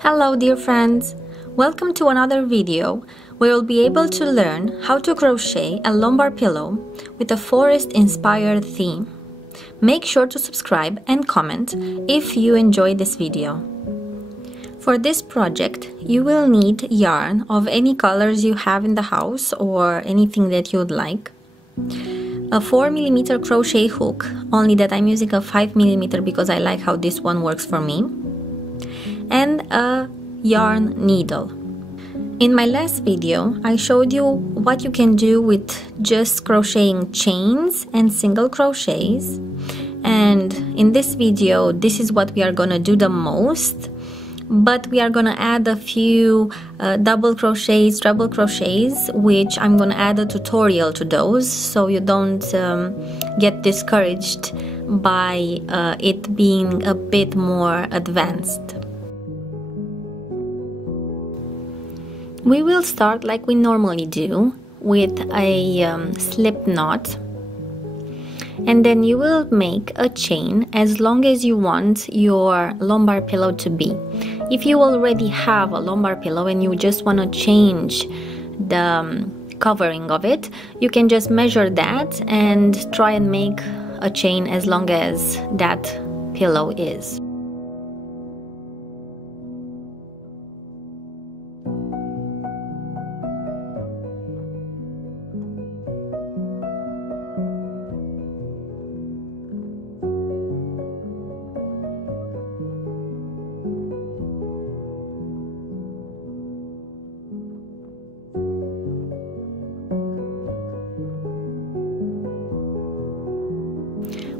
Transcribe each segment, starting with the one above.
Hello dear friends! Welcome to another video where you'll be able to learn how to crochet a lumbar pillow with a forest inspired theme. Make sure to subscribe and comment if you enjoyed this video. For this project, you will need yarn of any colors you have in the house or anything that you'd like. A 4mm crochet hook, only that I'm using a 5mm because I like how this one works for me. And a yarn needle. In my last video, I showed you what you can do with just crocheting chains and single crochets. And in this video, this is what we are gonna do the most. But we are gonna add a few double crochets, treble crochets, which I'm gonna add a tutorial to those, so you don't get discouraged by it being a bit more advanced. We will start like we normally do with a slip knot, and then you will make a chain as long as you want your lumbar pillow to be. If you already have a lumbar pillow and you just want to change the covering of it, you can just measure that and try and make a chain as long as that pillow is.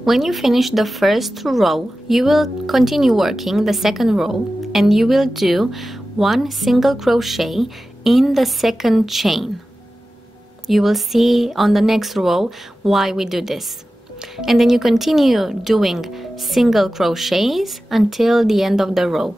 When you finish the first row, you will continue working the second row and you will do one single crochet in the second chain. You will see on the next row why we do this. And then you continue doing single crochets until the end of the row.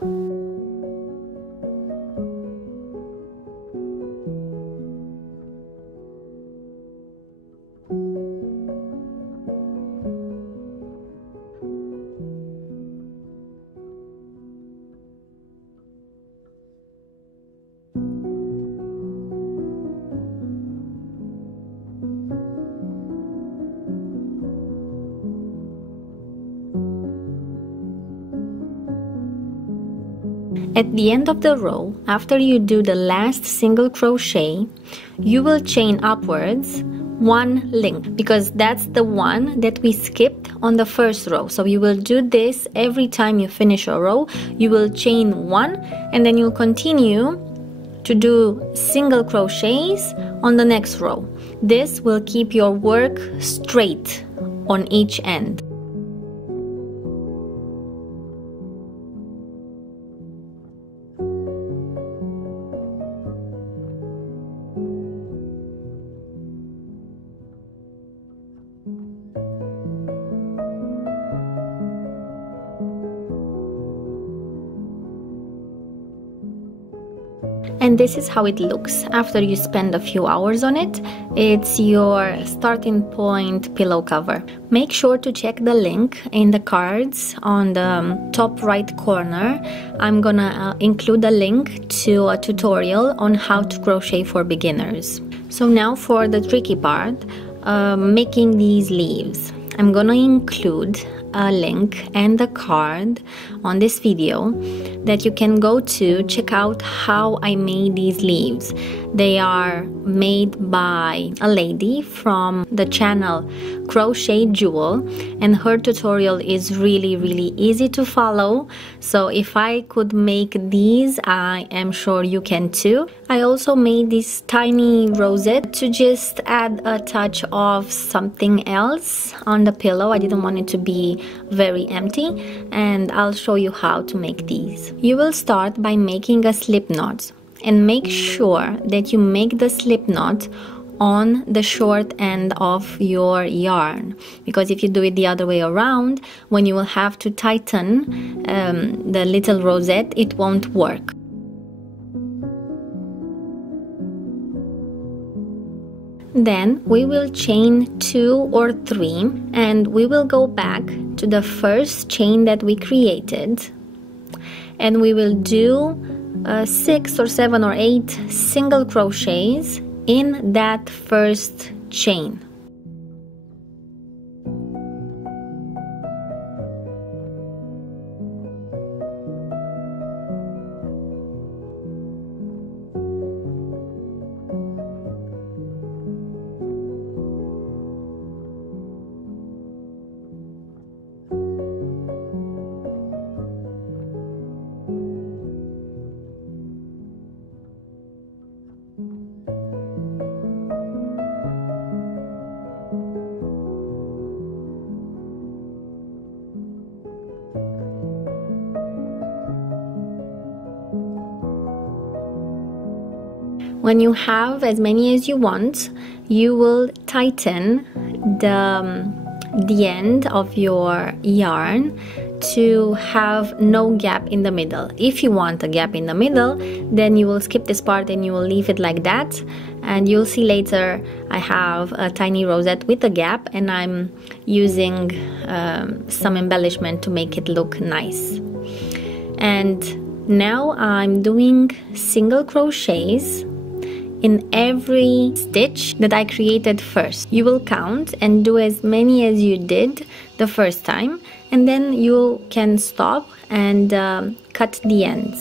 At the end of the row, after you do the last single crochet, you will chain upwards one link, because that's the one that we skipped on the first row. So you will do this every time you finish a row. You will chain one and then you'll continue to do single crochets on the next row. This will keep your work straight on each end. And this is how it looks after you spend a few hours on it. It's your starting point pillow cover. Make sure to check the link in the cards on the top right corner. I'm gonna include a link to a tutorial on how to crochet for beginners. So now for the tricky part, making these leaves. I'm gonna include a link and the card on this video that you can go to check out how I made these leaves. They are made by a lady from the channel Crochet Jewel, and her tutorial is really easy to follow. So if I could make these, I am sure you can too. I also made this tiny rosette to just add a touch of something else on the pillow. I didn't want it to be very empty, and I'll show you how to make these. You will start by making a slip knot, and make sure that you make the slip knot on the short end of your yarn, because if you do it the other way around, when you will have to tighten the little rosette, it won't work. Then we will chain 2 or 3 and we will go back to the first chain that we created, and we will do 6 or 7 or 8 single crochets in that first chain. When you have as many as you want, you will tighten the end of your yarn to have no gap in the middle. If you want a gap in the middle, then you will skip this part and you will leave it like that, and you'll see later I have a tiny rosette with a gap, and I'm using some embellishment to make it look nice. And now I'm doing single crochets in every stitch that I created first. You will count and do as many as you did the first time, and then you can stop and cut the ends.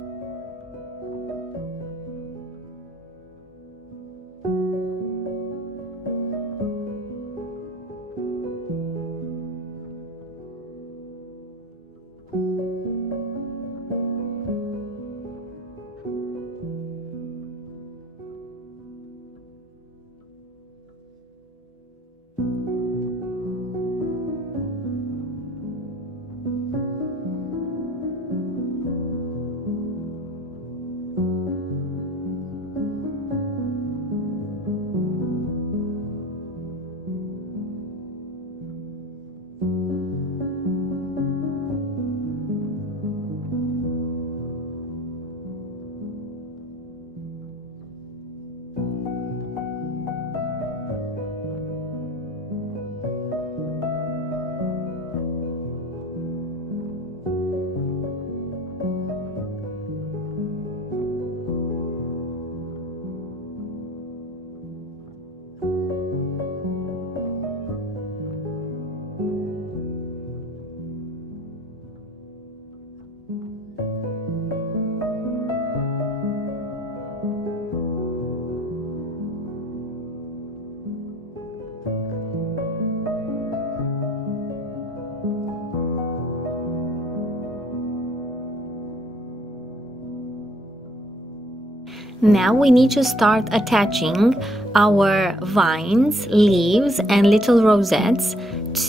Now we need to start attaching our vines, leaves, and little rosettes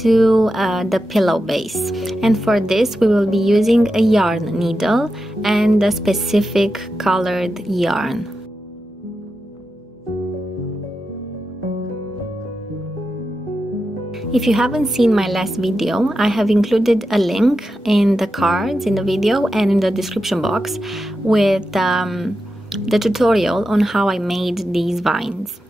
to the pillow base. And for this we will be using a yarn needle and a specific colored yarn. If you haven't seen my last video, I have included a link in the cards, in the video, and in the description box with the tutorial on how I made these vines.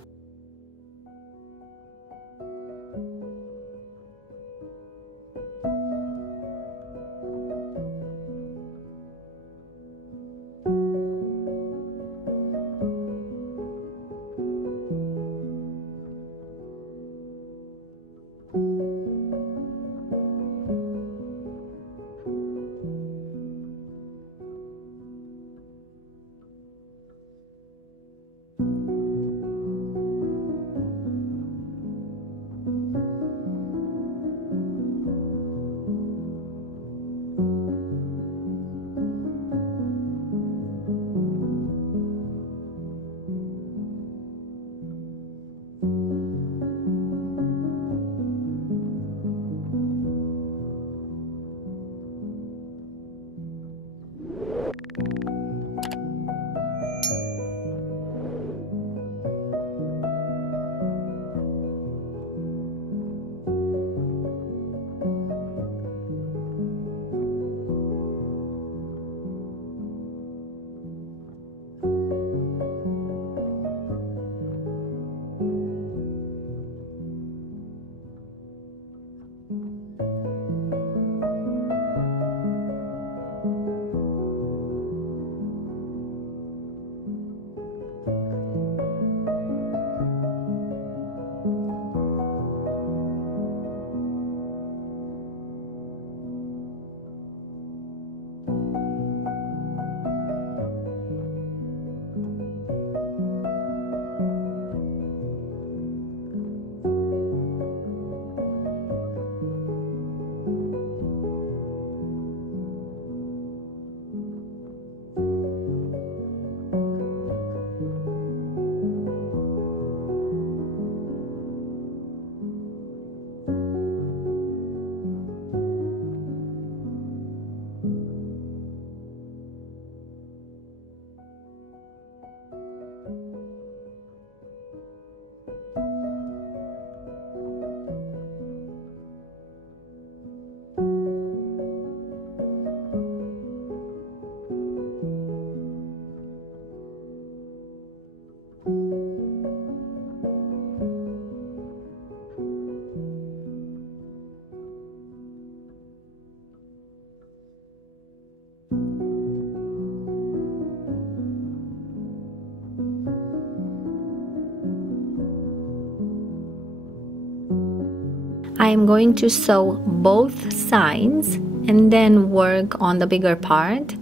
I'm going to sew both sides and then work on the bigger part.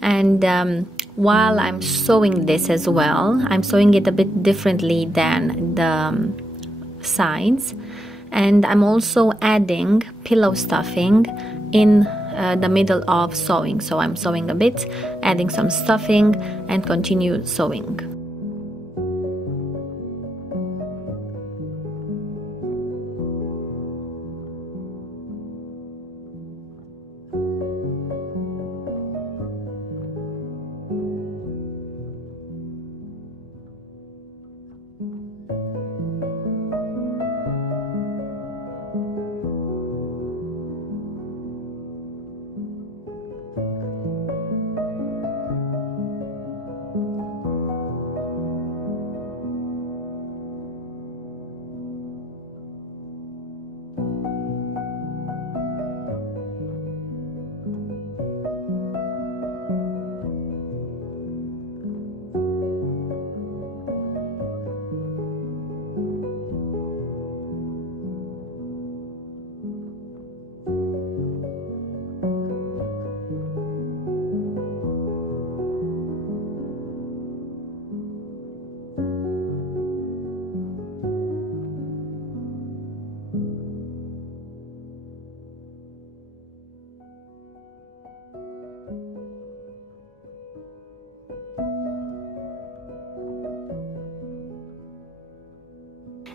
And while I'm sewing this as well, I'm sewing it a bit differently than the sides, and I'm also adding pillow stuffing in the middle of sewing. So I'm sewing a bit, adding some stuffing, and continue sewing.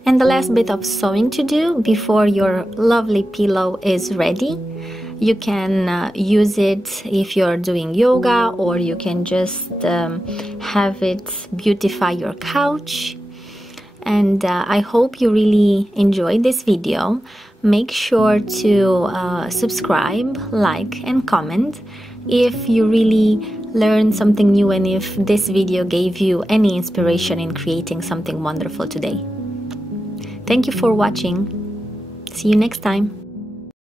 And the last bit of sewing to do before your lovely pillow is ready. You can use it if you're doing yoga, or you can just have it beautify your couch. And I hope you really enjoyed this video. Make sure to subscribe, like, and comment if you really learned something new, and if this video gave you any inspiration in creating something wonderful today. Thank you for watching. See you next time.